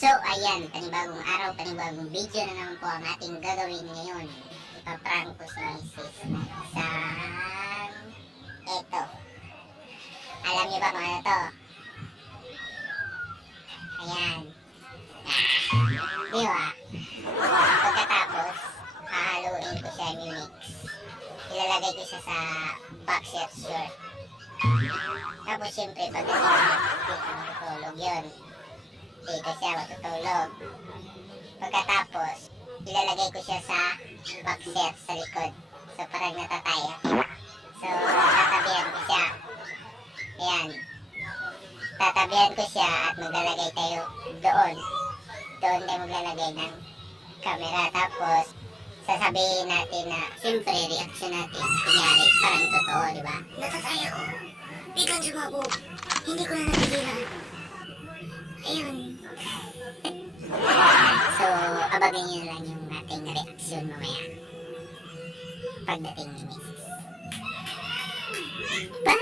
So, ayan, panibagong araw, panibagong video na naman po ang ating gagawin ngayon. Ipaprank ko si Mrs. na isang eto. Alam niyo ba kung ano to? Ayan. Di ba? Pagkatapos, hahaluin ko siya ni mix. Ilalagay ko siya sa boxer short. Tapos syempre, pagdating dito matutulog yun. Dito siya matutulog. Pagkatapos, ilalagay ko siya sa boxer sa likod. So parang natataya. So, tatabihan ko siya. Ayan. Tatabihan ko siya at maglalagay tayo doon. Doon tayo maglalagay ng camera. Tapos, sasabihin natin na, siyempre, reaction natin. Kunyari, parang totoo, di ba? Natataya ko. Biglang sumabog. Hindi ko na napigilan. Ayun. So, abagin nyo lang yung ating reaction mamaya. Pagdating ni Mrs. Bye!